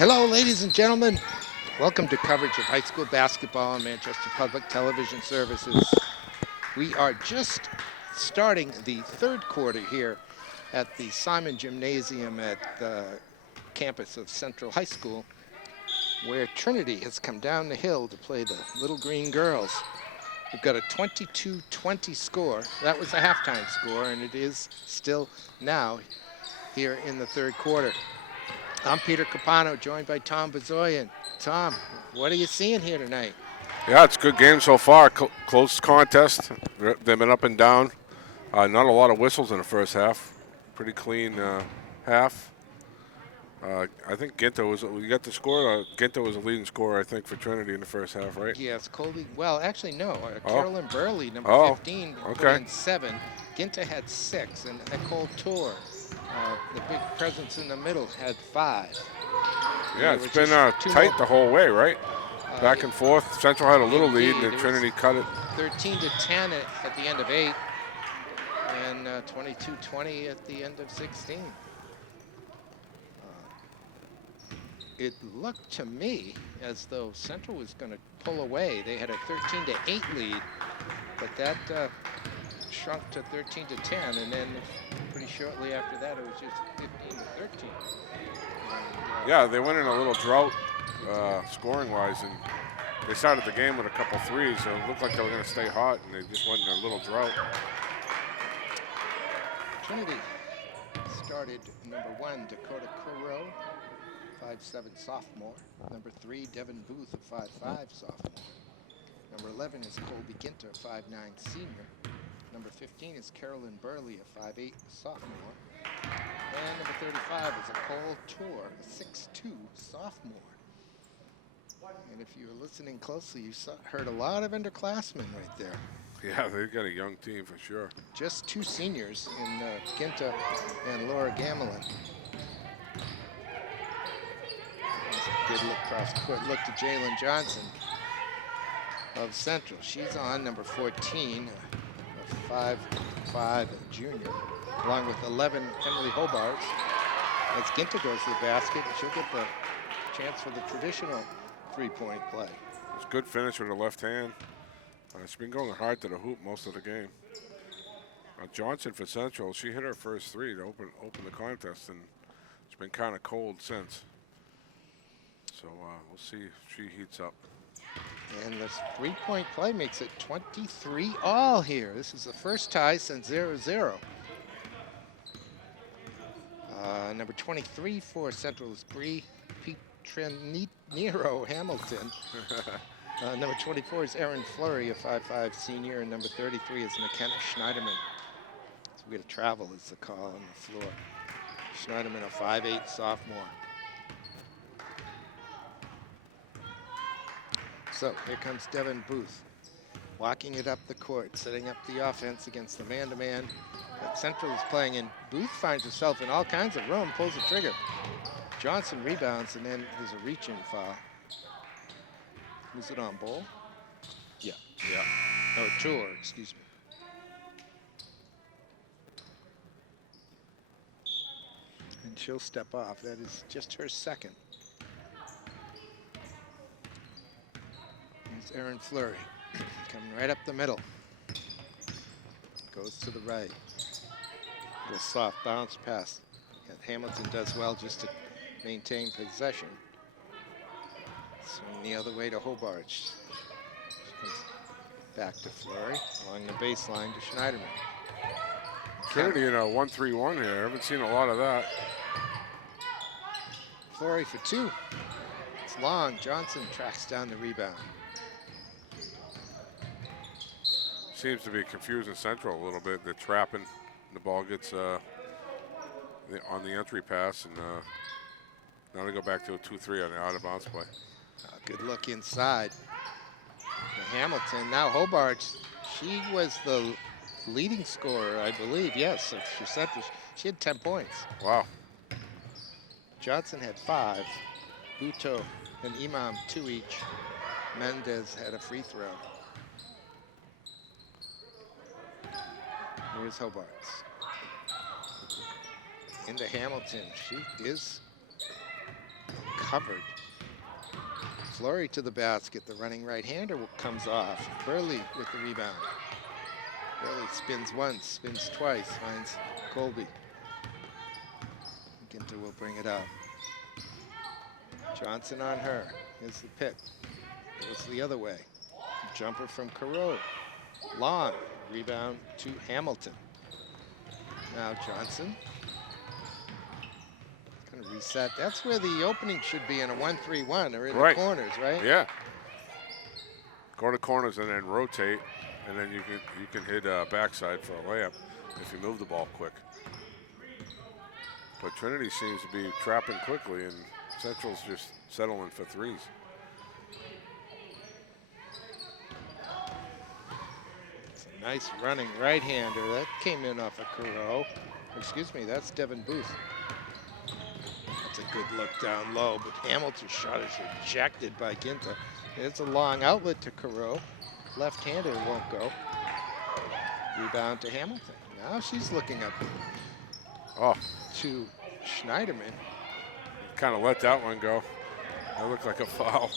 Hello, ladies and gentlemen. Welcome to coverage of high school basketball on Manchester Public Television Services. We are just starting the third quarter here at the Simon Gymnasium at the campus of Central High School, where Trinity has come down the hill to play the Little Green Girls. We've got a 22-20 score. That was the halftime score, and it is still now here in the third quarter. I'm Peter Capano, joined by Tom Bezoyan. Tom, what are you seeing here tonight? Yeah, it's a good game so far. Close contest. They've been up and down. Not a lot of whistles in the first half. Pretty clean half. I think Ginto was. You got the score. Ginto was the leading scorer, I think, for Trinity in the first half, right? Yes, Colby. Well, actually, no. Oh, Carolyn Burley, number oh, 15, put okay. in 7. Ginta had 6, and Nicole Tour, the big presence in the middle, had 5. Yeah, it's been tight the whole way, right? Back and forth. Central had a little lead, and then Trinity cut it. 13-10 at the end of 8, and 22-20 at the end of 16. It looked to me as though Central was going to pull away. They had a 13-8 lead, but that shrunk to 13-10, and then pretty shortly after that, it was just 15-13. Yeah, they went in a little drought scoring-wise, and they started the game with a couple threes, so it looked like they were going to stay hot, and they just went in a little drought. Trinity started number 1, Dakota Kuro, 5'7" sophomore. Number 3, Devin Booth, a 5'5" sophomore. Number 11 is Colby Ginter, 5'9" senior. Number 15 is Carolyn Burley, a 5'8" sophomore. And number 35 is Nicole Tour, a 6'2" sophomore. And if you were listening closely, you heard a lot of underclassmen right there. Yeah, they've got a young team for sure. Just 2 seniors in Ginta and Laura Gamelin. Good look cross court. Look to Jalen Johnson of Central. She's on number 14, a 5'5" junior, along with 11, Emily Hobart. As Ginta goes to the basket, she'll get the chance for the traditional three-point play. It's a good finish with her left hand. She's been going hard to the hoop most of the game. Johnson for Central, she hit her first 3 to open the contest, and it's been kind of cold since. So we'll see if she heats up. And this three-point play makes it 23 all here. This is the first tie since 0-0. Number 23 for Central is Bree Petranero Hamilton. Number 24 is Erin Fleury, a 5'5" senior, and number 33 is McKenna Schneiderman. So we got to travel is the call on the floor. Schneiderman, a 5'8" sophomore. So here comes Devin Booth, walking it up the court, setting up the offense against the man-to-man that Central is playing in. Booth finds herself in all kinds of room, pulls the trigger. Johnson rebounds, and then there's a reach-in foul. Was it on Bowl? Yeah. Oh, Tour, excuse me. And she'll step off. That is just her second. It's Erin Fleury coming right up the middle. Goes to the right. A little soft bounce pass. And Hamilton does well just to maintain possession. Swing the other way to Hobart. She comes back to Fleury along the baseline to Schneiderman. Kennedy in a 1-3-1 here. I haven't seen a lot of that. Fleury for 2. It's long. Johnson tracks down the rebound. Seems to be confusing Central a little bit. They're trapping. The ball gets on the entry pass, and now they go back to a 2-3 on the out-of-bounds play. Good look inside. To Hamilton. Now Hobart, she was the leading scorer, I believe. Yes, for Central. She had 10 points. Wow. Johnson had 5. Buto and Imam 2 each. Mendez had a free throw. Here's Hobart. Into Hamilton. She is Covered. Fleury to the basket. The running right-hander comes off. Burley with the rebound. Burley spins once, spins twice, finds Colby. Ginter will bring it up. Johnson on her. Here's the pick. Goes the other way. Jumper from Carreau. Long. Rebound to Hamilton. Now Johnson. Gonna reset. That's where the opening should be in a 1-3-1 or in the corners, right? Yeah. Go to corners and then rotate, and then you can hit backside for a layup if you move the ball quick. But Trinity seems to be trapping quickly, and Central's just settling for threes. It's a nice running right-hander. That came in off of Carreau. Excuse me, that's Devin Booth. That's a good look down low, but Hamilton's shot is rejected by Ginter. It's a long outlet to Carreau. Left-hander won't go. Rebound to Hamilton. Now she's looking up to Schneiderman. Kind of let that one go. That looked like a foul.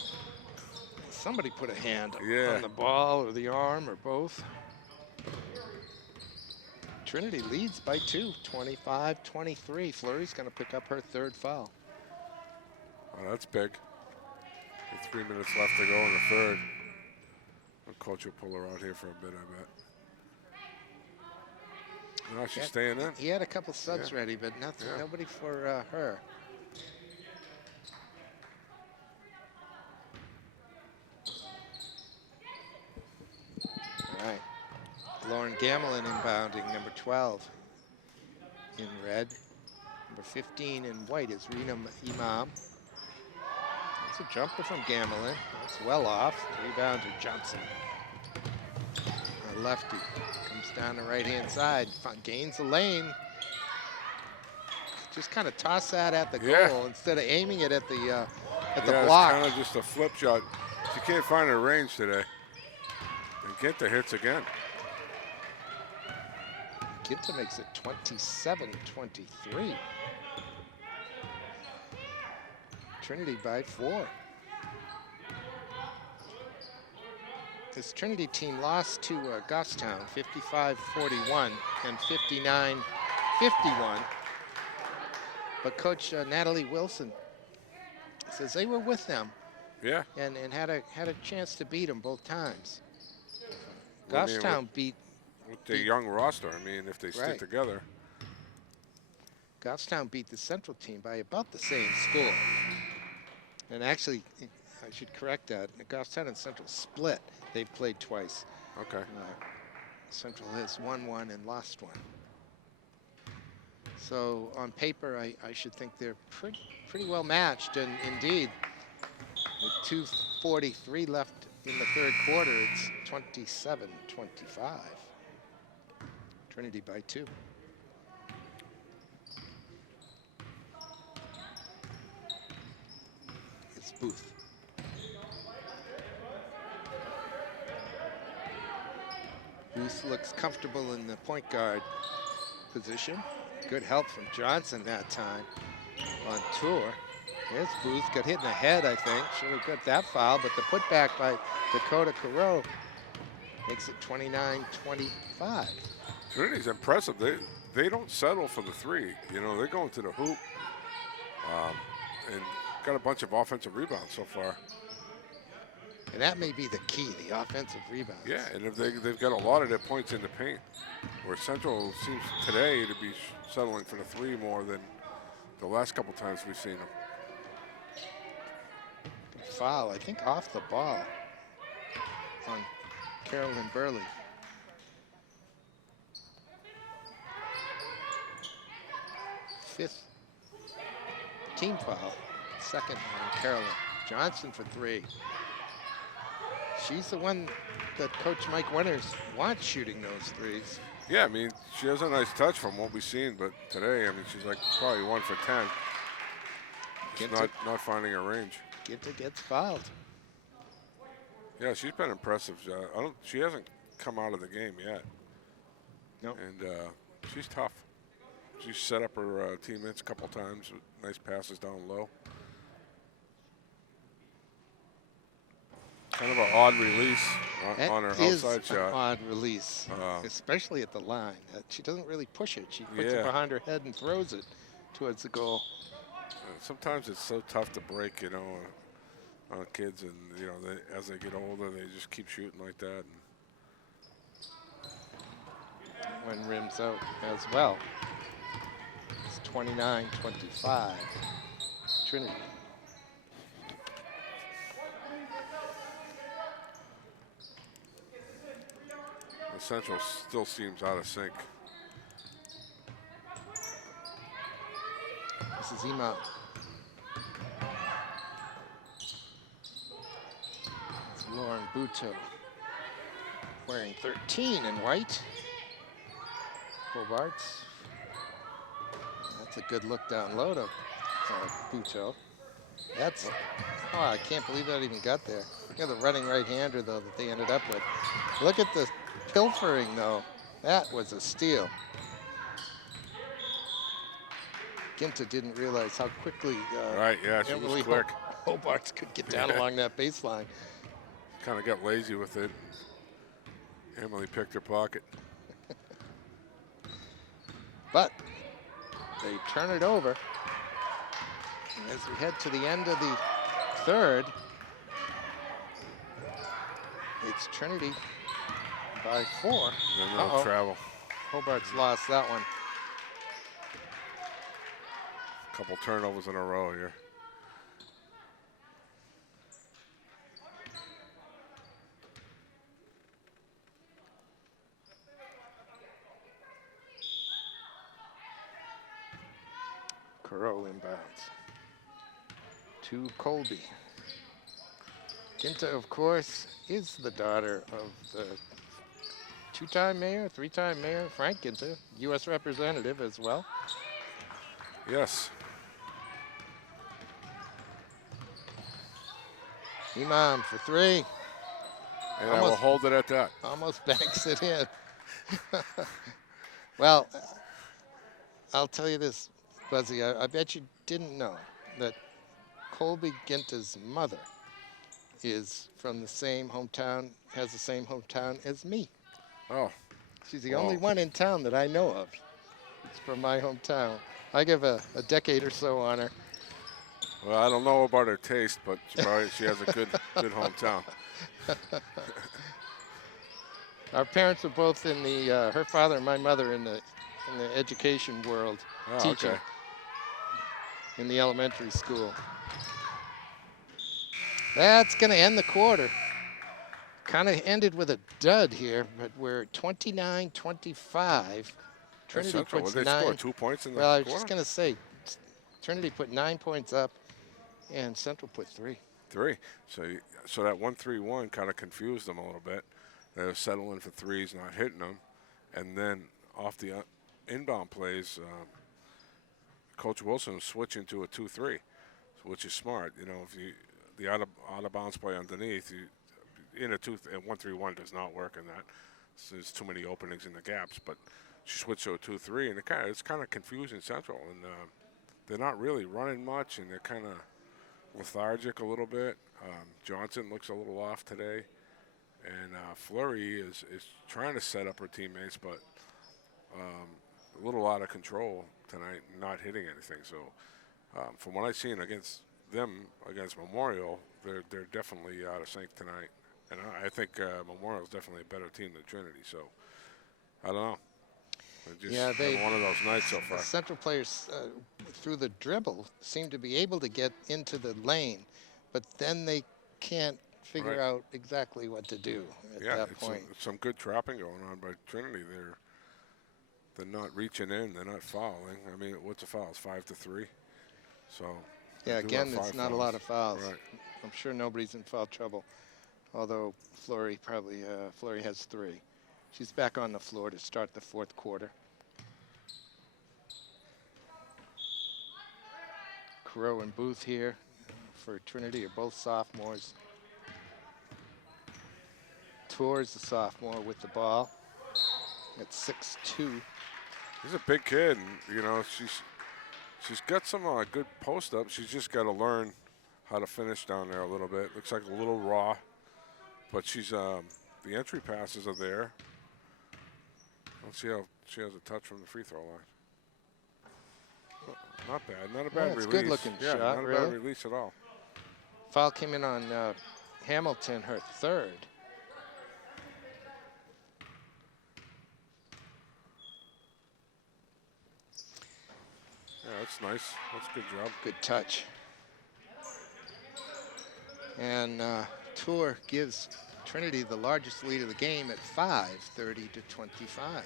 Somebody put a hand on the ball or the arm or both. Trinity leads by 2, 25-23. Fleury's going to pick up her third foul. Oh, that's big. With 3 minutes left to go in the third. The coach will pull her out here for a bit, I bet. No, she's staying in. He had a couple subs ready, but nothing, nobody for her. All right. Lauren Gamelin inbounding, number 12 in red. Number 15 in white is Rena Imam. That's a jumper from Gamelin. That's well off. Rebound to Johnson. A lefty. Comes down the right-hand side. Gains the lane. Just kind of toss that at the goal instead of aiming it at the block. It's kind of just a flip shot. She can't find her range today. And Ginter hits again. Ginter makes it 27-23. Trinity by 4. This Trinity team lost to Goffstown 55-41 and 59-51. But Coach Natalie Wilson says they were with them. Yeah. And had a chance to beat them both times. Goffstown beat the young roster. I mean, if they stick together. Goffstown beat the Central team by about the same score. And actually, I should correct that. Goffstown and Central split. They've played twice. Okay. Central has won one and lost one. So on paper, I should think they're pretty well matched. And indeed, with 2:43 left in the third quarter, it's 27-25. Trinity by 2. It's Booth. Booth looks comfortable in the point guard position. Good help from Johnson that time on tour. There's Booth, got hit in the head, I think. Should have got that foul, but the putback by Dakota Carreau makes it 29-25. Trinity's impressive. They don't settle for the three. You know, they're going to the hoop and got a bunch of offensive rebounds so far. And that may be the key, the offensive rebounds. Yeah, and if they've got a lot of their points in the paint, where Central seems today to be settling for the three more than the last couple times we've seen them. Foul, I think, off the ball on Carolyn Burley. Fifth team foul, second on Carolyn. Johnson for 3. She's the one that Coach Mike Winters wants shooting those threes. Yeah, I mean, she has a nice touch from what we've seen, but today, I mean, she's like probably 1 for 10. Just not finding her range. Ginter gets fouled. Yeah, she's been impressive. She hasn't come out of the game yet. No. And she's tough. She's set up her teammates a couple times with nice passes down low. Kind of an odd release That on her is outside an shot. odd release, Uh, especially at the line. She doesn't really push it. She puts it Yeah. behind her head and throws it towards the goal. Sometimes it's so tough to break, on kids, and as they get older, they just keep shooting like that. And One rims out as well. It's 29-25. Trinity. the Central still seems out of sync. This is Imam. It's Lauren Buto wearing 13 in white. Hobart's. That's a good look down low to Buto. That's, oh, I can't believe that even got there. Look at the running right-hander, though, that they ended up with. Look at the pilfering, though. That was a steal. Ginta didn't realize how quickly Right, yeah, she Emily was quick. Hobart's could get down along that baseline. Kind of got lazy with it. Emily picked her pocket. But they turn it over. And as we head to the end of the third, it's Trinity by 4. And no travel. Hobart's lost that one. Couple turnovers in a row here. Corot inbounds to Colby. Ginta, of course, is the daughter of the 2-time mayor, 3-time mayor, Frank Ginta, U.S. representative as well. Yes. Imam for 3. And I will hold it at that. Almost banks it in. Well, I'll tell you this, Buzzy, I bet you didn't know that Colby Ginta's mother is from the same hometown, has the same hometown as me. Oh. She's the only one in town that I know of. It's from my hometown. I give a decade or so on her. Well, I don't know about her taste, but she has a good hometown. Our parents were both in the, her father and my mother in the education world, teaching in the elementary school. That's going to end the quarter. Kind of ended with a dud here, but we're 29-25. Trinity puts 9. They score 2 points in the Well, I was quarter? just going to say, Trinity put 9 points up, and Central put 3. 3. So that 1-3-1 kind of confused them a little bit. They were settling for threes, not hitting them, and then off the inbound plays, Coach Wilson was switching to a 2-3, which is smart. If the out of bounds play underneath, in a 1-3-1 does not work in that. So there's too many openings in the gaps. But she switched to a 2-3, and it's kind of confusing Central, and they're not really running much, and they're kind of lethargic a little bit. Johnson looks a little off today, and Fleury is trying to set up her teammates, but a little out of control tonight, not hitting anything. So from what I've seen against Memorial, they're definitely out of sync tonight. And I think Memorial is definitely a better team than Trinity. So I don't know. They one of those nights so far. The Central players, through the dribble, seem to be able to get into the lane, but then they can't figure out exactly what to do at that point. Some good trapping going on by Trinity. They're not reaching in. They're not fouling. I mean, what's a foul? It's 5-3. So yeah, again, it's not a lot of fouls. Right. I'm sure nobody's in foul trouble, although Fleury has 3. She's back on the floor to start the fourth quarter. Crow and Booth here for Trinity are both sophomores. Tours the sophomore with the ball at 6'2". He's a big kid, and she's got some good post up. She's just got to learn how to finish down there a little bit. Looks like a little raw. But she's the entry passes are there. Let's see how she has a touch from the free throw line. Not bad. Not a bad It's release. good looking yeah, shot, not a really. bad release at all. Foul came in on Hamilton, her third. Yeah, that's nice. That's a good job. Good touch. And Tour gives Trinity the largest lead of the game at 5, 30-25.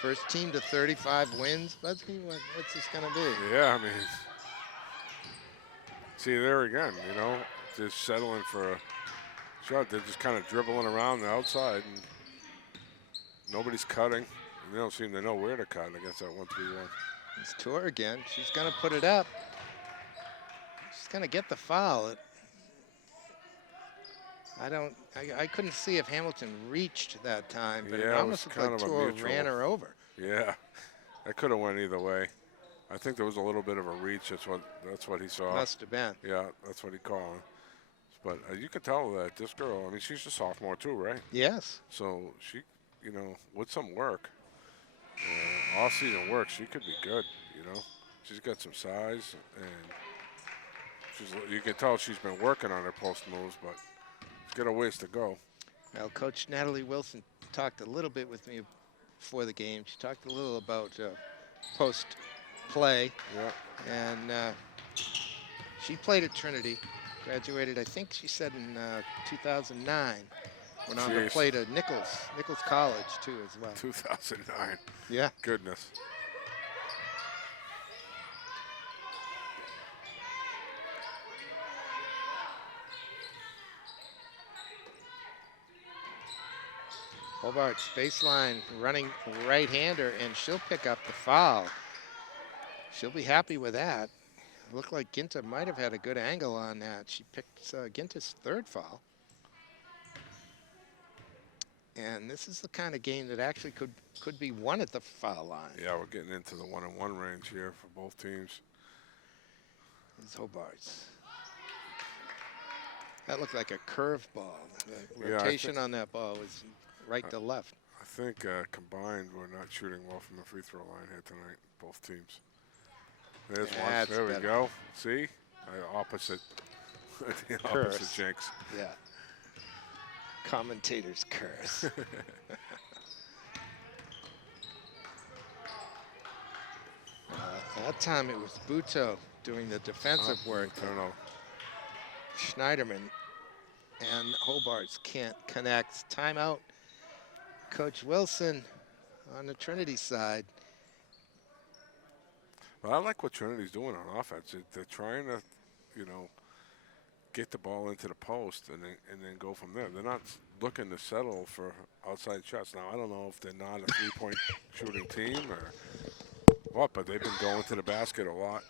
First team to 35 wins. What's this going to be? Yeah, I mean, see there again, you know, just settling for a shot. They're just kind of dribbling around the outside, and nobody's cutting. And they don't seem to know where to cut against that 1-3-1. It's Tour again. She's going to put it up. She's going to get the foul. I couldn't see if Hamilton reached that time, but it Yeah, it almost was looked kind like of a Tour mutual. ran her over. Yeah, that could have went either way. I think there was a little bit of a reach. That's what he saw. Must have been. Yeah, that's what he called. But you could tell that this girl, I mean, she's a sophomore too, right? Yes. So she, you know, with some work, all season work, she could be good, you know. She's got some size, and you can tell she's been working on her post moves, but she's got a ways to go. Well, Coach Natalie Wilson talked a little bit with me before the game. She talked a little about post play. Yeah. And she played at Trinity, graduated, I think she said in 2009. Went on to play to Nichols College too as well. 2009. Yeah. Goodness. Hobart's baseline running right-hander, and she'll pick up the foul. She'll be happy with that. It looked like Ginta might have had a good angle on that. She picked Ginta's third foul. And this is the kind of game that actually could be won at the foul line. Yeah, we're getting into the 1-on-1 range here for both teams. It's Hobart's. That looked like a curve ball. The rotation on that ball was right to left. I think combined, we're not shooting well from the free throw line here tonight, both teams. There's one. There we go. See? Opposite. The opposite jinx. Yeah. Commentators curse. That time it was Buto doing the defensive work. Schneiderman and Hobart's can't connect. Timeout. Coach Wilson on the Trinity side. Well, I like what Trinity's doing on offense. They're trying to, you know, get the ball into the post and then go from there. They're not looking to settle for outside shots. Now, I don't know if they're not a three-point shooting team or what, but they've been going to the basket a lot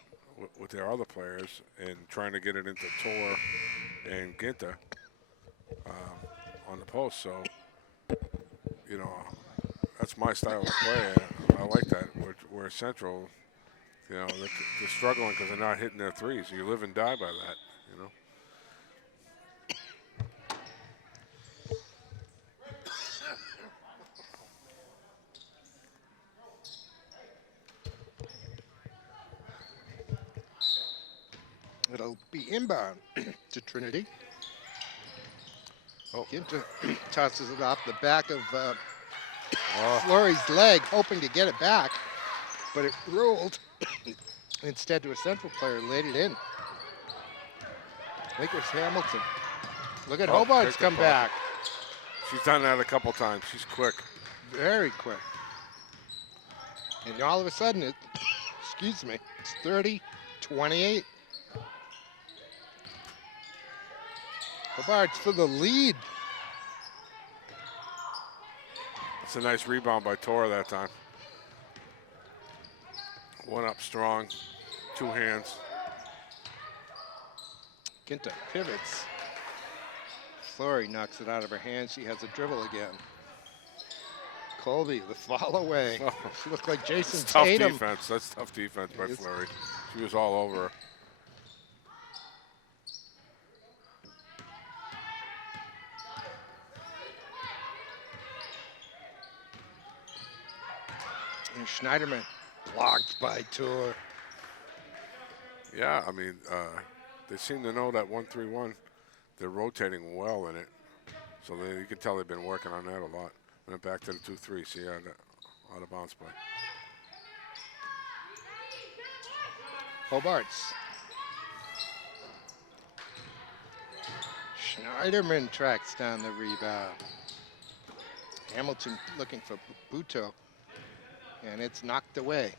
with their other players and trying to get it into Tor and Ginta on the post. So, you know, that's my style of play. I like that. We're Central, you know, they're struggling because they're not hitting their threes. You live and die by that, you know. It'll be inbound to Trinity. Oh. Ginta tosses it off the back of Fleury's leg, hoping to get it back, but it rolled instead to a Central player, laid it in. I think it was Hamilton. Look at Hobart's come back. She's done that a couple times. She's quick. Very quick. And all of a sudden, it's 30-28. Hobart's for the lead. It's a nice rebound by Tora that time. One up strong, two hands. Ginta pivots. Fleury knocks it out of her hand. She has a dribble again. Colby, the fall away. Oh, she looked like Jason Tatum. Tough defense. That's tough defense by Fleury. She was all over her. And Schneiderman blocked by Tour. Yeah, I mean, they seem to know that 1-3-1. They're rotating well in it. So you can tell they've been working on that a lot. And then back to the 2-3. See, yeah, out of bounce play. Hobarts. Schneiderman tracks down the rebound. Hamilton looking for Buto, and it's knocked away.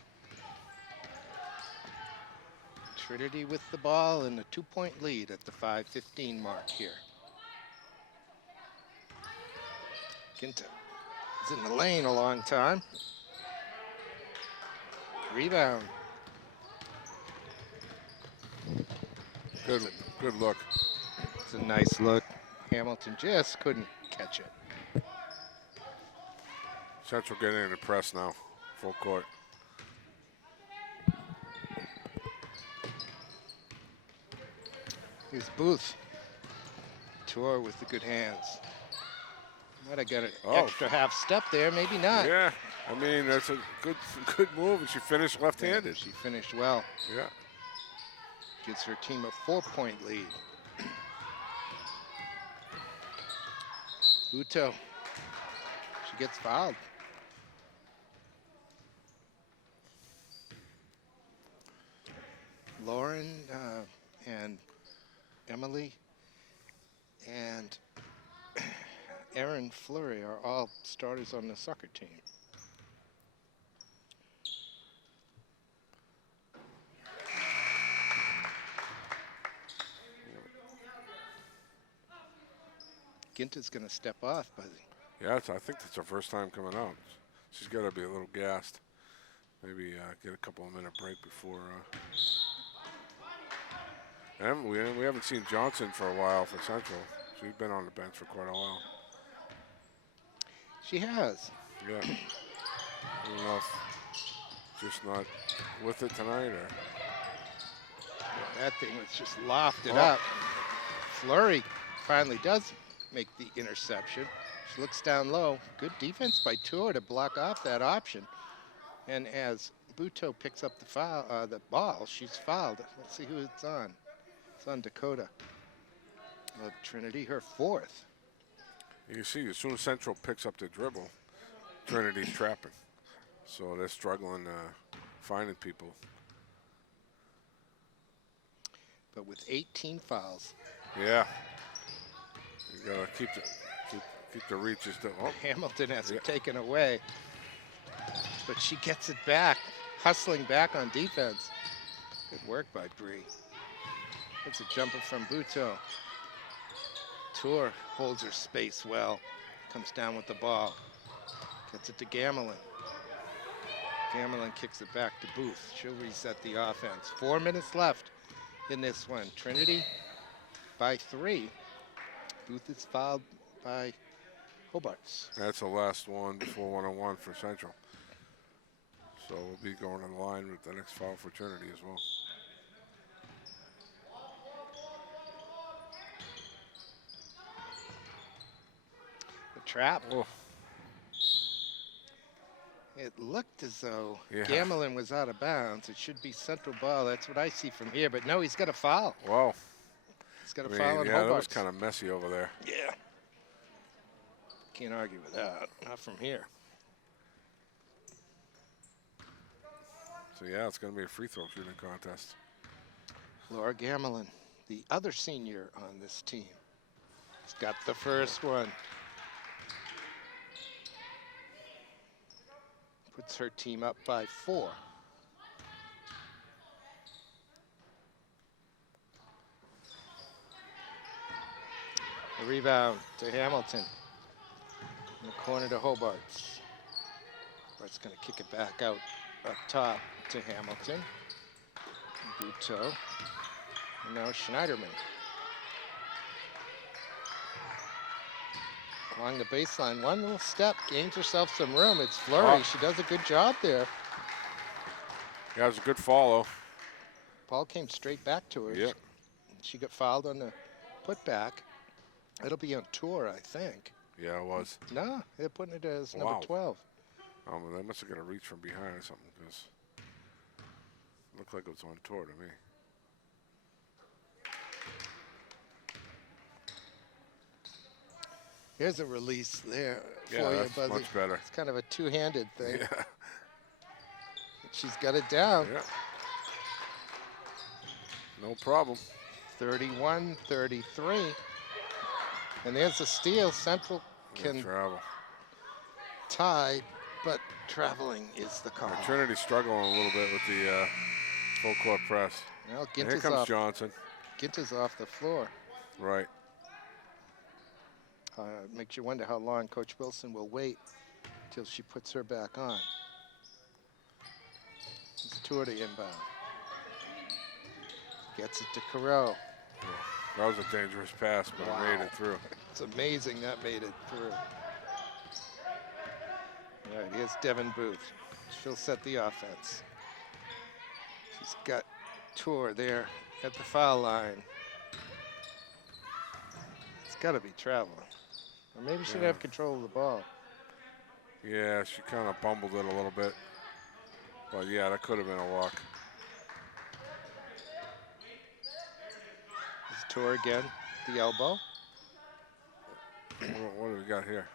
Trinity with the ball and a 2-point lead at the 5:15 mark here. Ginta is in the lane a long time. Rebound. Good look. It's a nice look. Hamilton just couldn't catch it. Central getting in the press now, full court. Here's Booth. Tour with the good hands. Might have got an Oh. extra half step there, maybe not. Yeah, I mean, that's a good move, and she finished left-handed. She finished well. Yeah. Gives her team a 4-point lead. Buto. She gets fouled. Lauren and Emily and Erin Fleury are all starters on the soccer team. Ginta's going to step off, but Yeah, I think that's her first time coming out. She's got to be a little gassed. Maybe get a couple of minute break before. And we haven't seen Johnson for a while for Central. She's been on the bench for quite a while. she has. Yeah. I don't know if just not with it tonight or. That thing was just lofted Oh. up. Fleury finally does make the interception. She looks down low. Good defense by Tour to block off that option. And as Buto picks up the ball, she's fouled. Let's see who it's on. It's on Dakota of Trinity, her 4th. You can see as soon as Central picks up the dribble, Trinity's trapping. So they're struggling finding people. But with 18 fouls, Yeah. You gotta keep the reaches. Hamilton has Yeah. it taken away. But she gets it back, hustling back on defense. Good work by Bree. It's a jumper from Buto. Tour holds her space well. Comes down with the ball. Gets it to Gamelin. Gamelin kicks it back to Booth. She'll reset the offense. 4 minutes left in this one. Trinity by 3. Booth is fouled by Hobarts. That's the last one before 1-on-1 for Central. So we'll be going in line with the next foul for Trinity as well. The trap. Oh. It looked as though Yeah. Gamelin was out of bounds. It should be Central ball. That's what I see from here. But no, he's got a foul. Wow. He's got a I mean, foul on yeah, that was Hobarts. kind of messy over there. Yeah. Can't argue with that. Not from here. So yeah, it's going to be a free throw shooting contest. Laura Gamelin, the other senior on this team, has got the first one. Puts her team up by 4. A rebound to Hamilton. In the corner to Hobarts. Hobarts going to kick it back out up top to Hamilton. Buto. And now Schneiderman. Along the baseline, one little step, gains herself some room. It's Fleury. Oh. She does a good job there. Yeah, it was a good follow. Ball came straight back to her. Yep. She got fouled on the putback. It'll be on Tour, I think. Yeah, it was. No, they're putting it as number Wow. 12. Oh, well, they must have got a reach from behind or something because it looked like it was on tour to me. Here's a release there for Yeah, you, that's Buzzy. much better. It's kind of a two-handed thing. Yeah. She's got it down. Yeah. No problem. 31-33. And there's a steal. Central can travel. tie, but traveling is the call. Trinity's struggling a little bit with the full court press. Well, And here comes Johnson. Ginter's off the floor. Right. Makes you wonder how long Coach Wilson will wait till she puts her back on. It's Tour to inbound. Gets it to Carreau. That was a dangerous pass, but it made it through. It's amazing that made it through. All right, here's Devin Booth. She'll set the offense. She's got Tour there at the foul line. It's got to be traveling. Or maybe she'd have control of the ball. Yeah, she kind of bumbled it a little bit. But yeah, that could have been a walk. This Tour again, the elbow. What do we got here?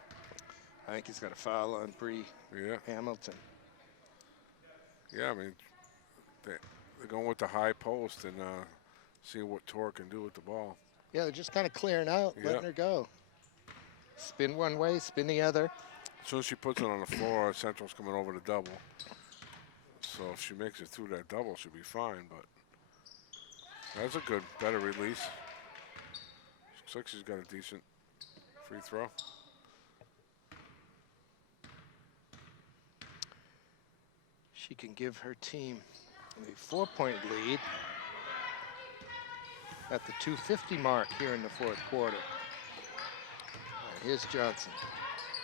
I think he's got a foul on Bree Hamilton. Yeah, I mean, they're going with the high post and seeing what Tour can do with the ball. Yeah, they're just kind of clearing out, letting her go. Spin one way, spin the other. As soon as she puts it on the floor, Central's coming over to double. So if she makes it through that double, she'll be fine. But that's a good, better release. Looks like she's got a decent free throw. She can give her team a 4-point lead at the 2:50 mark here in the fourth quarter. Here's Johnson.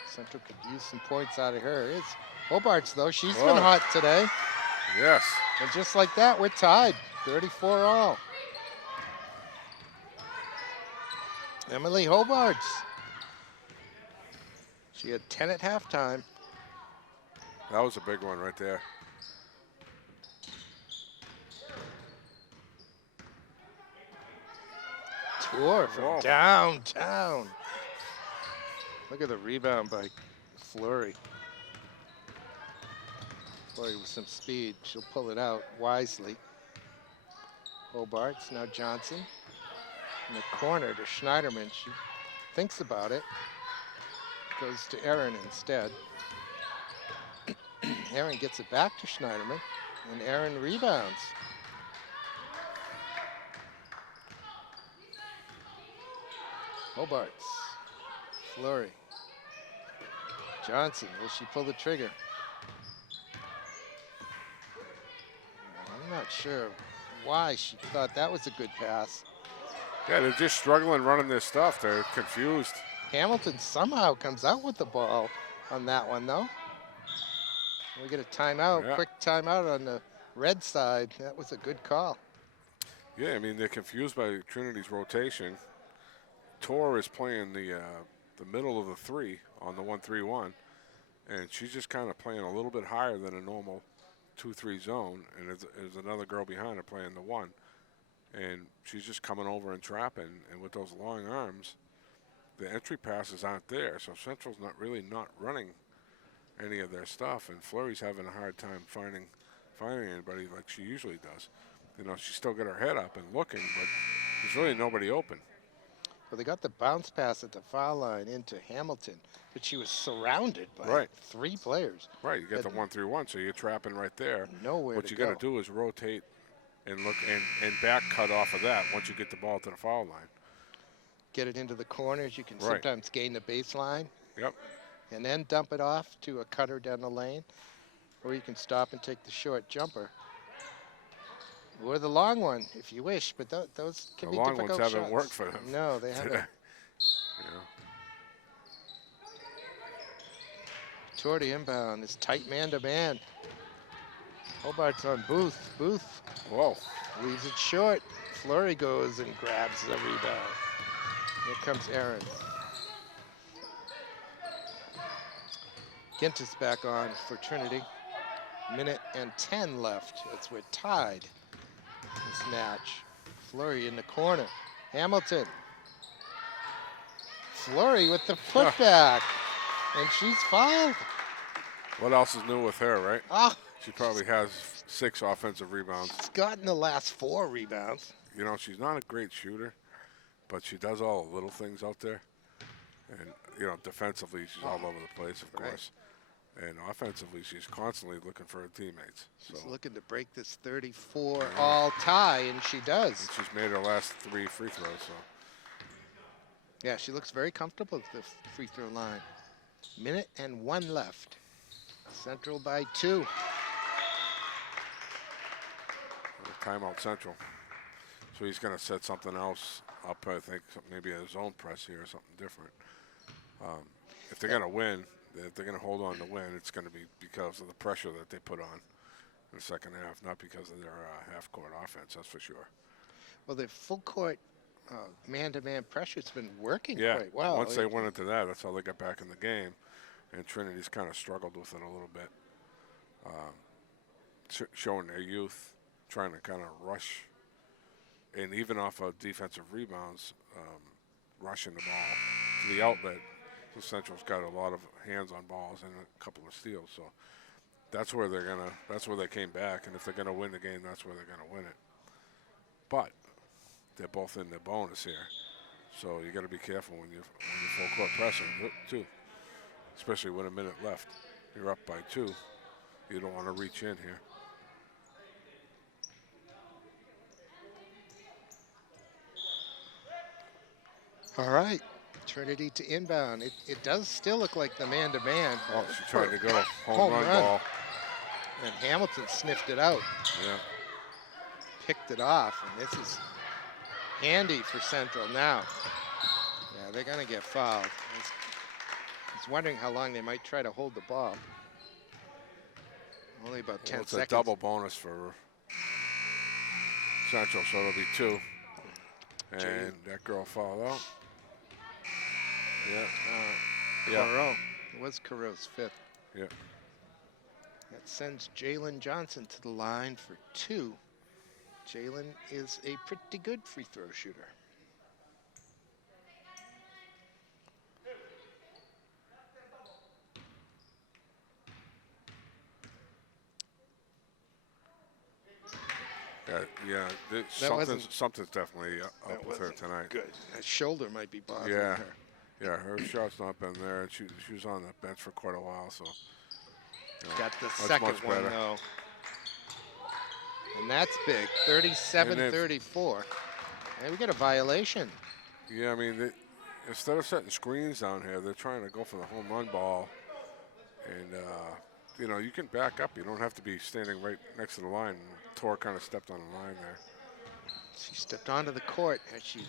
Central could use some points out of her. It's Hobart's, though. She's been hot today. Yes. And just like that, we're tied. 34 all. Emily Hobart's. She had 10 at halftime. That was a big one right there. Tour from downtown. Look at the rebound by Fleury. Fleury with some speed. She'll pull it out wisely. Hobart's, now Johnson. In the corner to Schneiderman. She thinks about it. Goes to Aaron instead. Aaron gets it back to Schneiderman. And Aaron rebounds. Hobart's. Fleury. Johnson, will she pull the trigger? I'm not sure why she thought that was a good pass. Yeah, they're just struggling running their stuff. They're confused. Hamilton somehow comes out with the ball on that one, though. We get a timeout, quick timeout on the red side. That was a good call. Yeah, I mean, they're confused by Trinity's rotation. Tor is playing the middle of the three on the 1-3-1, and she's just kind of playing a little bit higher than a normal 2-3 zone, and there's another girl behind her playing the 1. And she's just coming over and trapping, and with those long arms, the entry passes aren't there, so Central's not running any of their stuff, and Fleury's having a hard time finding anybody like she usually does. You know, she's still got her head up and looking, but there's really nobody open. Well, they got the bounce pass at the foul line into Hamilton, but she was surrounded by 3 players. Right, you get the 1-3-1, so you're trapping right there. Nowhere what to you go. got to do is rotate and look and back cut off of that once you get the ball to the foul line. Get it into the corners. You can sometimes gain the baseline. Yep. And then dump it off to a cutter down the lane. Or you can stop and take the short jumper. Or the long one, if you wish, but those can be difficult shots. The long ones haven't worked for them. No, they haven't. Tour to inbound is tight man-to-man. Hobart's on Booth. Booth leaves it short. Fleury goes and grabs the rebound. Here comes Aaron. Gintis back on for Trinity. Minute and 10 left as we're tied this match. Fleury in the corner. Hamilton. Fleury with the putback. And she's fouled. What else is new with her, right? Oh, She probably has 6 offensive rebounds. she's gotten the last 4 rebounds. You know, she's not a great shooter, but she does all the little things out there. And, you know, defensively, she's all over the place, of course. And offensively, she's constantly looking for her teammates. She's looking to break this 34 all tie, and she does. And she's made her last 3 free throws, so. Yeah, she looks very comfortable at the free throw line. Minute and 1 left. Central by 2. Timeout Central. So he's going to set something else up, I think, maybe a zone press here or something different. If they're going to win, if they're going to hold on to win, it's going to be because of the pressure that they put on in the second half, not because of their half-court offense, that's for sure. Well, their full-court man-to-man pressure's been working Yeah, quite well. once they went into that, that's how they got back in the game. And Trinity's kind of struggled with it a little bit, showing their youth, trying to kind of rush, and even off of defensive rebounds, rushing the ball to the outlet. So Central's got a lot of hands on balls and a couple of steals. So that's where that's where they came back. And if they're gonna win the game, that's where they're gonna win it. But they're both in their bonus here, so you got to be careful when you're full court pressing too, especially with a minute left. You're up by 2. You don't want to reach in here. All right, Trinity to inbound. It does still look like the man-to-man. Oh, she's trying to go home run ball. And Hamilton sniffed it out. Yeah. Picked it off, and this is handy for Central now. Yeah, they're going to get fouled. I was wondering how long they might try to hold the ball. Only about 10 it's seconds. It's a double bonus for Central, so it'll be 2. And that girl fouled out. Yeah. Corot. It was Corot's 5th. Yeah. That sends Jalen Johnson to the line for 2. Jalen is a pretty good free throw shooter. Something's definitely up with her tonight. Good. That shoulder might be bothering her. Yeah, her shot's not been there, and she was on the bench for quite a while, so. Got the second one, though. And that's big, 37-34. And we get a violation. Yeah, I mean, instead of setting screens down here, they're trying to go for the home run ball. And, you know, you can back up. You don't have to be standing right next to the line. Tor kind of stepped on the line there. She stepped onto the court as she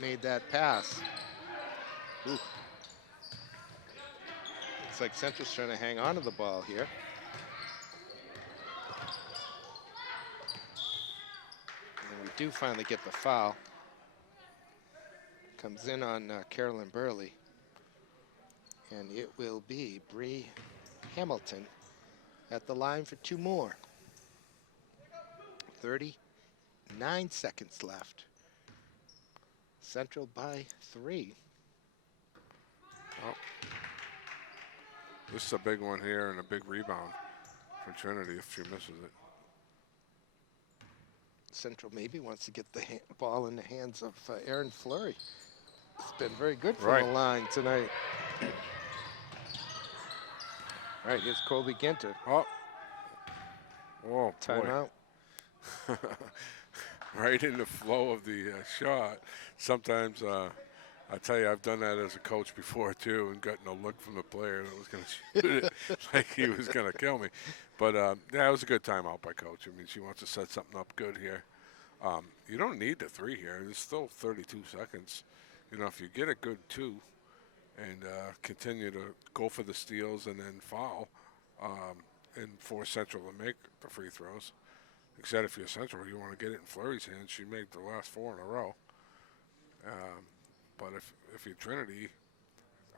made that pass. Ooh. Looks like Central's trying to hang on to the ball here. And we do finally get the foul. Comes in on Carolyn Burley. And it will be Bree Hamilton at the line for 2 more. 39 seconds left. Central by 3. Oh. This is a big one here and a big rebound for Trinity if she misses it. Central maybe wants to get the ball in the hands of Aaron Fleury. It's been very good from the line tonight. All right, here's Colby Ginter. Oh. Whoa, timeout. Right in the flow of the shot. Sometimes, I tell you, I've done that as a coach before too, and gotten a look from the player that was going to shoot it like he was going to kill me. But yeah, it was a good timeout by coach. I mean, she wants to set something up good here. You don't need the 3 here. There's still 32 seconds. You know, if you get a good 2 and continue to go for the steals and then foul, and force Central to make the free throws. Except if you're Central, you want to get it in Fleury's hands. She made the last 4 in a row. But if you're Trinity,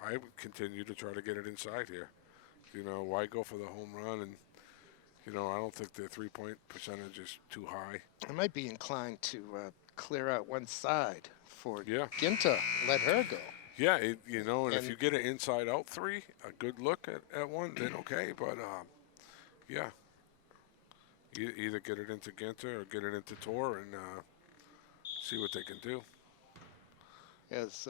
I would continue to try to get it inside here. why go for the home run? And I don't think their 3-point percentage is too high. I might be inclined to clear out one side for Yeah, Ginta. Let her go. yeah, and if And you get an inside out three, a good look at one, then okay. But yeah, either get it into Ginter or get it into Tor and see what they can do. as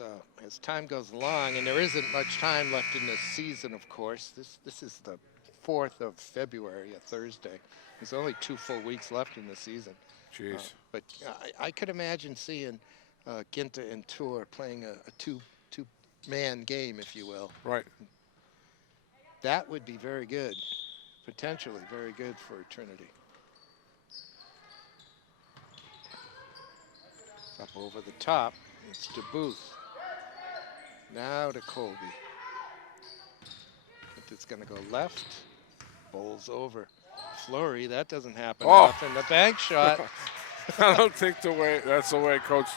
time goes along, and there isn't much time left in this season, of course. This is the 4th of February, a Thursday. There's only 2 full weeks left in the season. Jeez. But I could imagine seeing Ginta and Tour playing a two-man game, if you will. Right. That would be very good, potentially very good for Trinity. Up over the top, it's to Booth. Now to Colby. It's going to go left, bowls over. Flurry, that doesn't happen often. The bank shot. I don't think that's the way Coach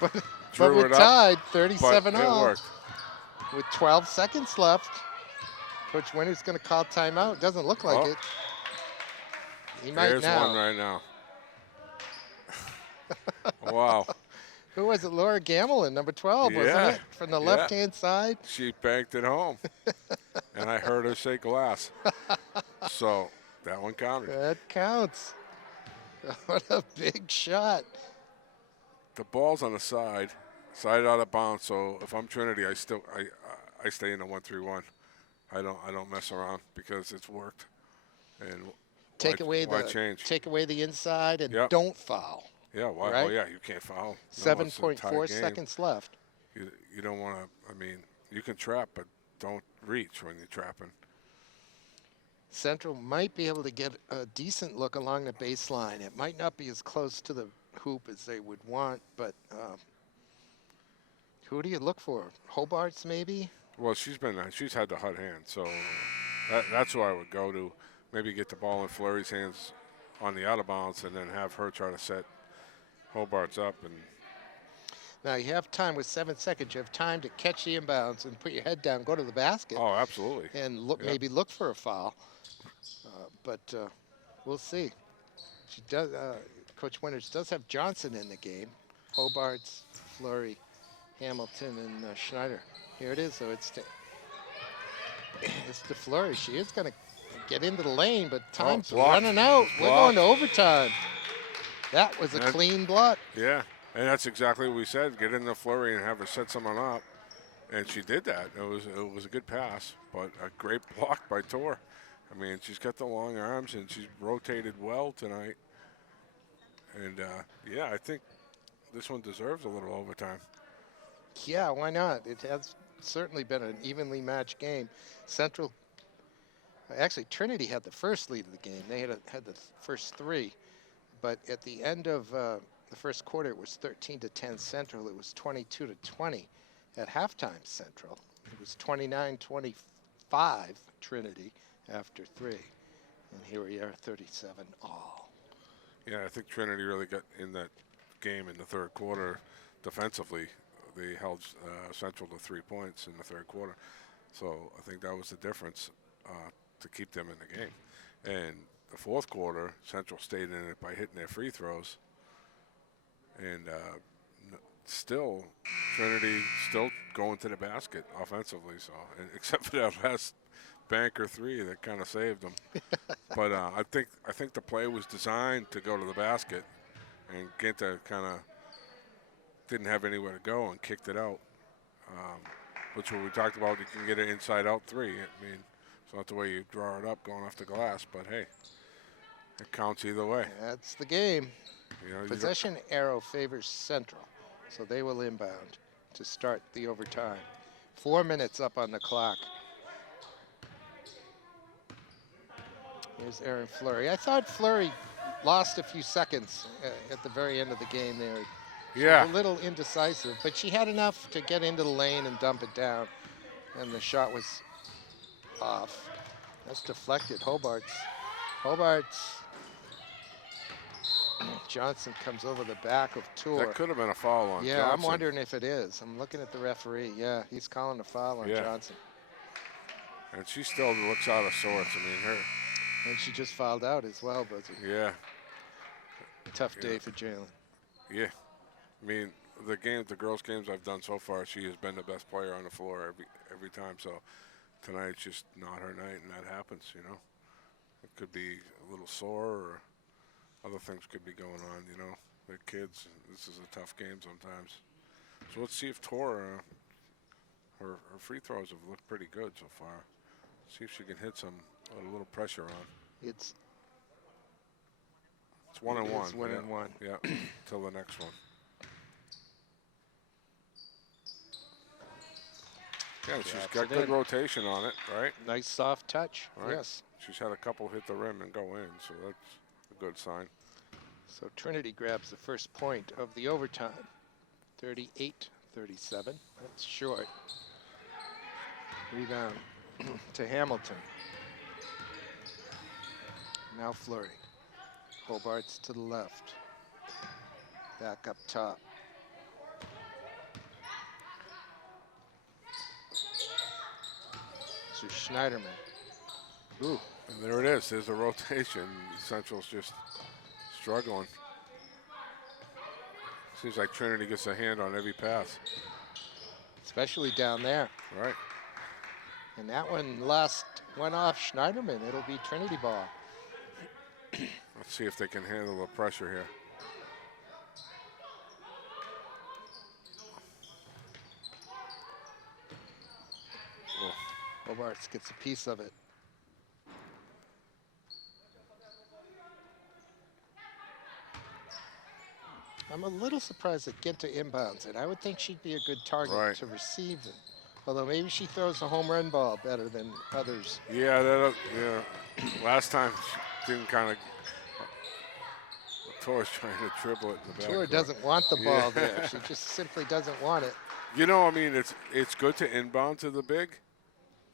but drew we're it up. Tied, 37 but all. it worked. With 12 seconds left, Coach Winter's going to call timeout. Doesn't look like it. He might There's now. one right now. Wow. Who was it? Laura Gamelin, number 12, wasn't it? From the left-hand side. She banked it home. And I heard her say glass. So that one counted. That counts. What a big shot. The ball's on the side out of bounds. So if I'm Trinity, I stay in the 1-3-1. I don't mess around because it's worked. And take away the inside and don't foul. Yeah, why? Right? Oh yeah, you can't foul. 7.4 seconds left. You don't want to. I mean, you can trap, but don't reach when you're trapping. Central might be able to get a decent look along the baseline. It might not be as close to the hoop as they would want, but who do you look for? Hobart's maybe? Well, she's had the hot hand, so that's who I would go to. Maybe get the ball in Fleury's hands on the out of bounds, and then have her try to set Hobart's up. And now you have time with 7 seconds. You have time to catch the inbounds and put your head down, go to the basket. Oh, absolutely. And maybe look for a foul. But we'll see. She does. Coach Winters does have Johnson in the game. Hobart's, Fleury, Hamilton, and Schneider. Here it is. So it's to Fleury. She is going to get into the lane, but time's running out. We're going to overtime. That was a clean block. Yeah, and that's exactly what we said. Get in the Flurry and have her set someone up. And she did that. It was a good pass, but a great block by Tor. I mean, she's got the long arms, and she's rotated well tonight. And, yeah, I think this one deserves a little overtime. Yeah, why not? It has certainly been an evenly matched game. Central, actually, Trinity had the first lead of the game. They had the first 3. But at the end of the first quarter, it was 13-10 Central. It was 22-20 at halftime Central. It was 29-25 Trinity after 3. And here we are, 37 all. Yeah, I think Trinity really got in that game in the third quarter defensively. They held Central to 3 points in the third quarter. So I think that was the difference to keep them in the game. And the fourth quarter, Central stayed in it by hitting their free throws. And still, Trinity still going to the basket offensively. So, except for that last banker 3 that kind of saved them. But I think the play was designed to go to the basket, and Ginta kind of didn't have anywhere to go and kicked it out. Which when we talked about, you can get an inside-out 3. I mean, it's not the way you draw it up going off the glass, but hey, it counts either way. That's the game. Possession arrow favors Central, so they will inbound to start the overtime. 4 minutes up on the clock. Here's Aaron Fleury. I thought Fleury lost a few seconds at the very end of the game there. She was a little indecisive, but she had enough to get into the lane and dump it down, and the shot was off. That's deflected. Hobart's. Johnson comes over the back of Tour. That could have been a foul on Johnson. I'm wondering if it is. I'm looking at the referee. Yeah, he's calling a foul on Johnson. And she still looks out of sorts. I mean, her. And she just fouled out as well, Buzzy. Yeah. Tough day for Jalen. Yeah. I mean, the girls' games I've done so far, she has been the best player on the floor every time. So tonight's just not her night, and that happens. You know, it could be a little sore, or other things could be going on. You know, the kids. This is a tough game sometimes. So let's see if Tor, her free throws have looked pretty good so far. See if she can hit a little pressure on. It's 1-1. It's 1-1. Yeah, till the next one. Yeah, she's got good rotation on it, right? Nice soft touch. Right. Yes. She's had a couple hit the rim and go in, so that's a good sign. So Trinity grabs the first point of the overtime. 38-37. That's short. Rebound to Hamilton. Now Fleury. Hobart's to the left. Back up top. To Schneiderman. Ooh. And there it is. There's a rotation. Central's just struggling. Seems like Trinity gets a hand on every pass. Especially down there. Right. And that one went off Schneiderman. It'll be Trinity ball. Let's see if they can handle the pressure here. Hobarts gets a piece of it. I'm a little surprised that Ginta inbounds it. I would think she'd be a good target to receive it. Although maybe she throws a home run ball better than others. Yeah, last time she didn't kind of. Tor's trying to dribble it in the back. Tor doesn't want the ball there. She just simply doesn't want it. You know, I mean, it's good to inbound to the big,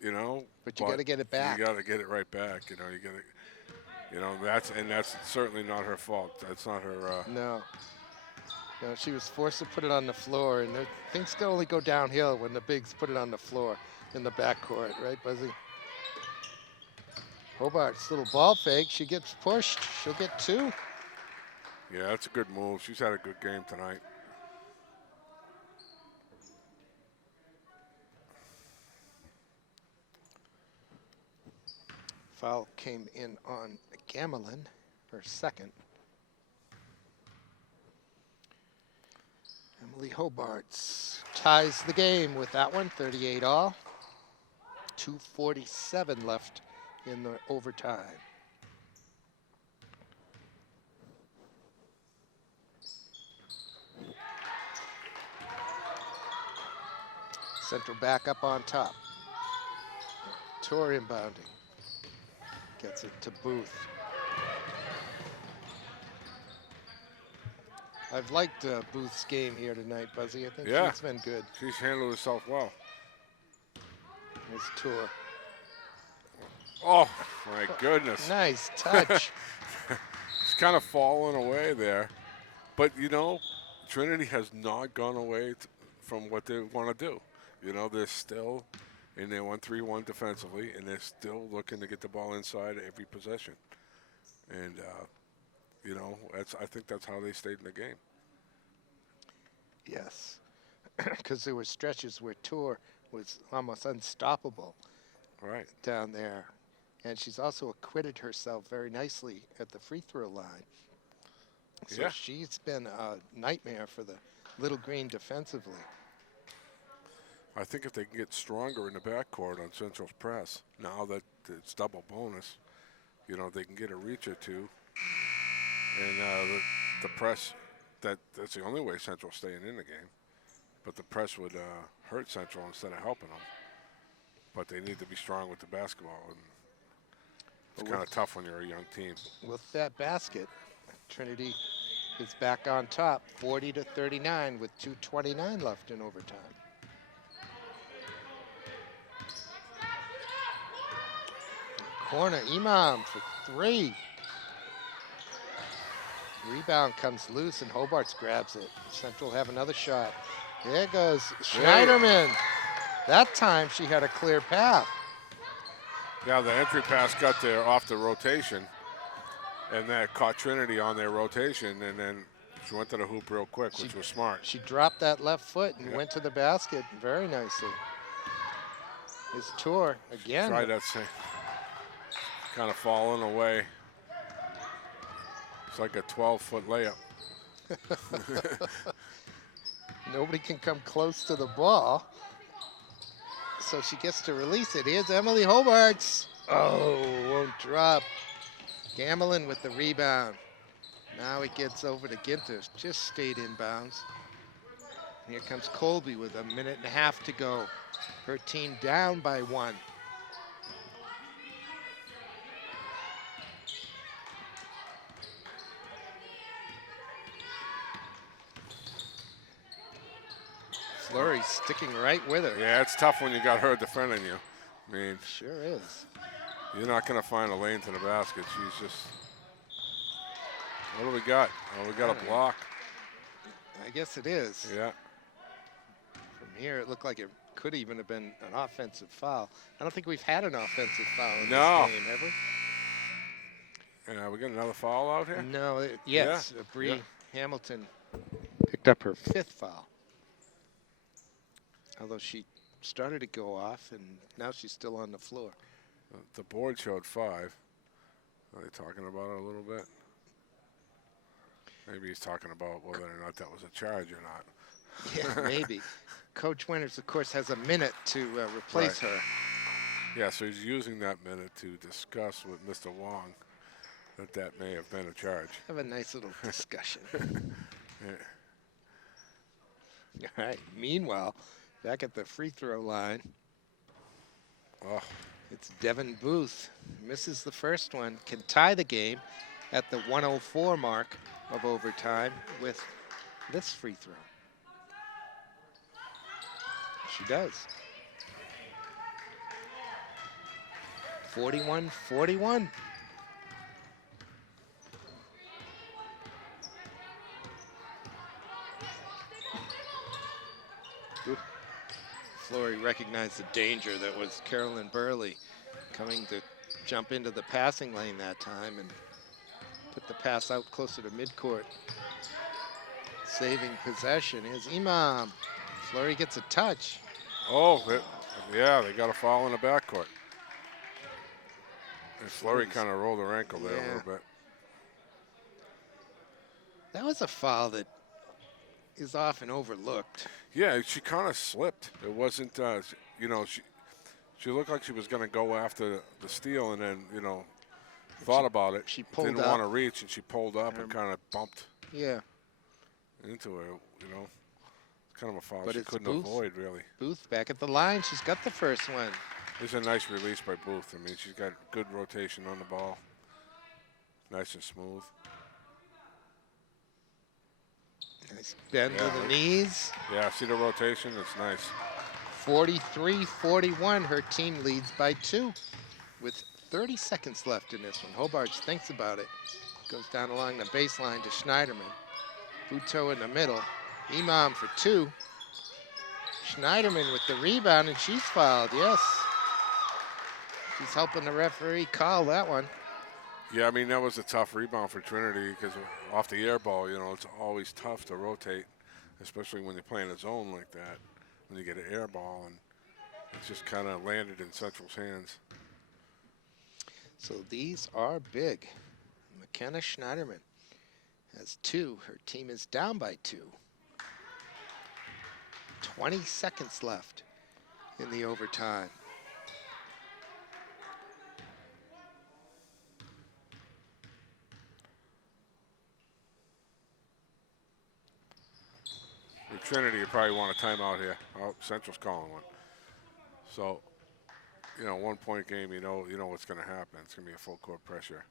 you know. But you got to get it back. You got to get it right back. You know, you got to, you know, that's certainly not her fault. That's not her. No. No, she was forced to put it on the floor, and things can only go downhill when the bigs put it on the floor in the backcourt, right, Buzzy? Hobart's little ball fake. She gets pushed. She'll get two. Yeah, that's a good move. She's had a good game tonight. Foul came in on Gamelin, her second. Emily Hobarts ties the game with that one, 38 all. 2:47 left in the overtime. Central back up on top. Tor inbounding. Gets it to Booth. I've liked Booth's game here tonight, Buzzy. I think she's been good. She's handled herself well. There's Tor. Oh, my goodness. Nice touch. It's kind of fallen away there. But, you know, Trinity has not gone away from what they want to do. You know, they're still in their 1-3-1 defensively, and they're still looking to get the ball inside every possession. And, you know, I think that's how they stayed in the game. Yes, because there were stretches where Tor was almost unstoppable down there. And she's also acquitted herself very nicely at the free throw line. So she's been a nightmare for the Little Green defensively. I think if they can get stronger in the backcourt on Central's press, now that it's double bonus, you know, they can get a reach or two. And the press, that's the only way Central's staying in the game. But the press would hurt Central instead of helping them. But they need to be strong with the basketball. And it's kind of tough when you're a young team. With that basket, Trinity is back on top, 40-39 with 2:29 left in overtime. Corner, Imam for three. Rebound comes loose and Hobarts grabs it. Central have another shot. There goes Schneiderman. That time she had a clear path. Yeah, the entry pass got there off the rotation, and that caught Trinity on their rotation, and then she went to the hoop real quick, which was smart. She dropped that left foot and Yep. went to the basket very nicely. His tour again. Tried that same, kind of falling away. It's like a 12-foot layup. Nobody can come close to the ball. So she gets to release it. Here's Emily Hobarts. Oh, won't drop. Gamelin with the rebound. Now it gets over to Ginter. Just stayed in bounds. Here comes Colby with a minute and a half to go. Her team down by 1. Flurry sticking right with her. Yeah, it's tough when you got her defending you. I mean, Sure is. you're not going to find a lane to the basket. She's just. What do we got? Oh, we got a block. I guess it is. Yeah. From here, it looked like it could even have been an offensive foul. I don't think we've had an offensive foul in No. this game, have we? We got another foul out here? No, yes, Yeah. Bree Yeah. Hamilton picked up her 5th foul. Although she started to go off, and now she's still on the floor. The board showed 5. Are they talking about it a little bit? Maybe he's talking about whether or not that was a charge or not. Yeah, maybe. Coach Winters, of course, has a minute to replace her. Yeah, so he's using that minute to discuss with Mr. Wong that may have been a charge. Have a nice little discussion. Yeah. All right. Meanwhile, back at the free throw line, Oh, it's Devin Booth. Misses the first one. Can tie the game at the 104 mark of overtime with this free throw. She does. 41-41. Flory recognized the danger that was Carolyn Burley coming to jump into the passing lane that time and put the pass out closer to midcourt. Saving possession is Imam. Flory gets a touch. Oh, yeah, they got a foul in the backcourt. And Fleury kind of rolled her ankle there a little bit. That was a foul that is often overlooked. Yeah, she kind of slipped. It wasn't, you know, she looked like she was going to go after the steal and then, you know, thought about it. She pulled didn't up. want to reach, and she pulled up and kind of bumped into her, you know. It's kind of a foul But she it's couldn't Booth. avoid, really. Booth back at the line. She's got the first one. It's a nice release by Booth. I mean, she's got good rotation on the ball. Nice and smooth. Nice bend to the knees. Yeah, see the rotation? It's nice. 43-41. Her team leads by 2 with 30 seconds left in this one. Hobarts thinks about it. Goes down along the baseline to Schneiderman. Buteau in the middle. Imam for 2. Schneiderman with the rebound, and she's fouled, yes. She's helping the referee call that one. Yeah, I mean, that was a tough rebound for Trinity because off the air ball, you know, it's always tough to rotate, especially when you're playing a zone like that, when you get an air ball, and it just kind of landed in Central's hands. So these are big. McKenna Schneiderman has 2. Her team is down by 2. 20 seconds left in the overtime. With Trinity, you probably want a timeout here. Oh, Central's calling one. So, you know, 1-point game, you know what's going to happen. It's going to be a full court pressure.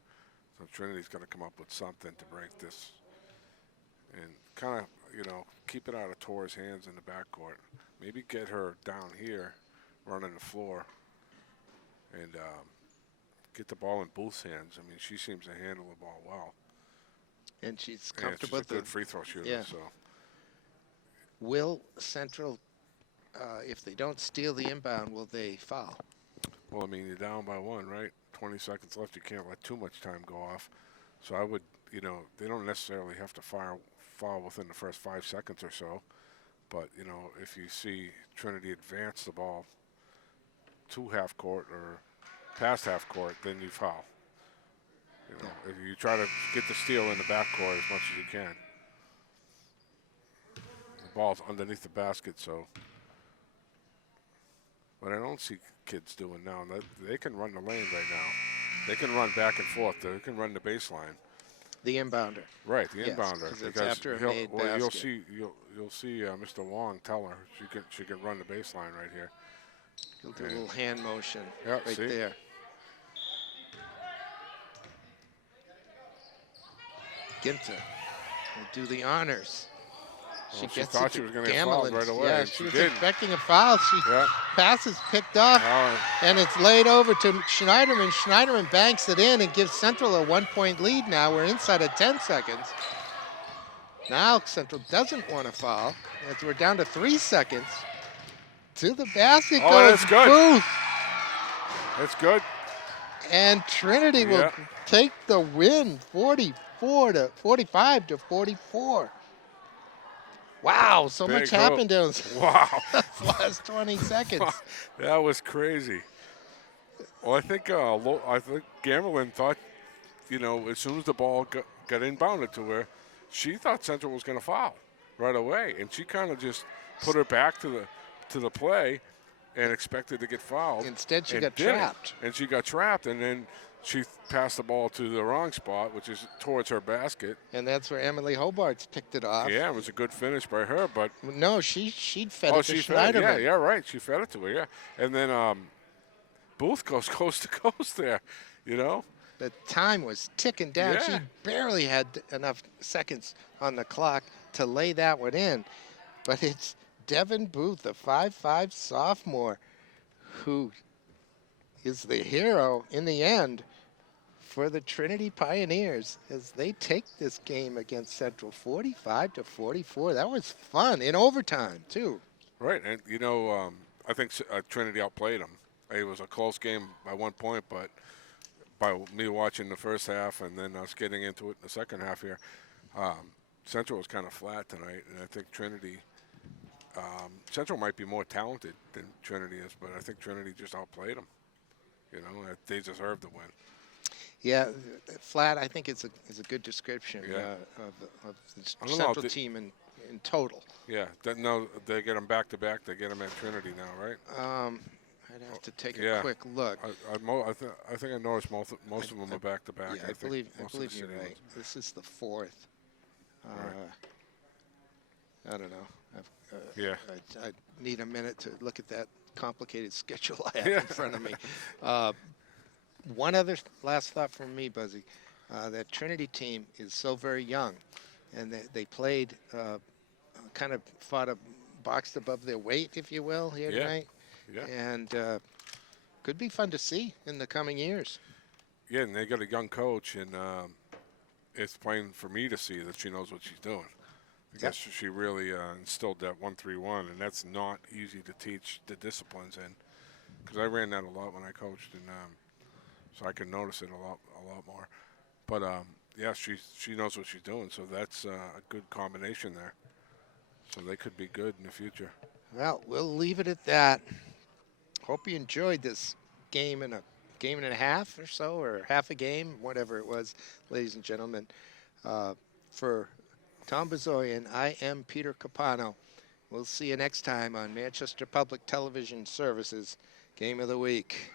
So Trinity's going to come up with something to break this and kind of, you know, keep it out of Tor's hands in the backcourt. Maybe get her down here, running the floor, and get the ball in Booth's hands. I mean, she seems to handle the ball well. And she's comfortable with with a good free throw shooter. yeah. So Will Central, if they don't steal the inbound, will they foul? Well, I mean, you're down by one, right? 20 seconds left. You can't let too much time go off. So I would, they don't necessarily have to foul within the first 5 seconds or so. But, if you see Trinity advance the ball to half court or past half court, then you foul. If you try to get the steal in the backcourt as much as you can. The ball's underneath the basket, so. What I don't see kids doing now, they can run the lane right now. They can run back and forth. They can run the baseline. The inbounder. Right, the Yes, inbounder. because it's after a made well, basket. you'll see Mr. Wong tell her she can run the baseline right here. He'll do a little hand motion Yeah, right see? there. Ginter will do the honors. She thought it she to was going to get fouled Gamelin. right away. Yeah, and she was didn't. expecting a foul. She passes picked off, and it's laid over to Schneiderman. Schneiderman banks it in and gives Central a 1-point lead now. We're inside of 10 seconds. Now Central doesn't want to foul, as we're down to 3 seconds. To the basket goes that's good. Booth. That's good. And Trinity will take the win, 45 to 44. Wow, so Big much happened in Wow. the last 20 seconds. That was crazy. Well, I think Gamelin thought, as soon as the ball got inbounded to her, she thought Central was going to foul right away, and she kind of just put her back to the play and expected to get fouled. Instead, she got didn't. trapped. And she got trapped, and then she passed the ball to the wrong spot, which is towards her basket. And that's where Emily Hobart's picked it off. Yeah, it was a good finish by her, but no, she'd fed it to Schneiderman. Yeah, right. She fed it to her, yeah. And then Booth goes coast to coast there, The time was ticking down. Yeah. She barely had enough seconds on the clock to lay that one in. But it's Devin Booth, the 5'5" sophomore, who is the hero in the end for the Trinity Pioneers as they take this game against Central 45 to 44. That was fun in overtime too. Right, and I think Trinity outplayed them. It was a close game by 1 point, but by me watching the first half and then us getting into it in the second half here, Central was kind of flat tonight, and I think Trinity. Central might be more talented than Trinity is, but I think Trinity just outplayed them. They deserved the win. Yeah, flat. I think it's a good description of the Central team in total. Yeah, no, they get them back to back. They get them at Trinity now, right? I'd have to take a quick look. I think I noticed most of them are back to back. Yeah, I believe you're right. This is the fourth. Right. I don't know. I need a minute to look at that complicated schedule I have in front of me. One other last thought from me, Buzzy. That Trinity team is so very young, and they played kind of fought a boxed above their weight, if you will, here tonight. Yeah. And could be fun to see in the coming years. Yeah, and they got a young coach, and it's plain for me to see that she knows what she's doing. I guess she really instilled that 1-3-1, and that's not easy to teach the disciplines in. Because I ran that a lot when I coached, and so I can notice it a lot more. But she knows what she's doing, so that's a good combination there. So they could be good in the future. Well, we'll leave it at that. Hope you enjoyed this game and a half or so, or half a game, whatever it was, ladies and gentlemen. For Tom Bezoyan, I am Peter Capano. We'll see you next time on Manchester Public Television Services Game of the Week.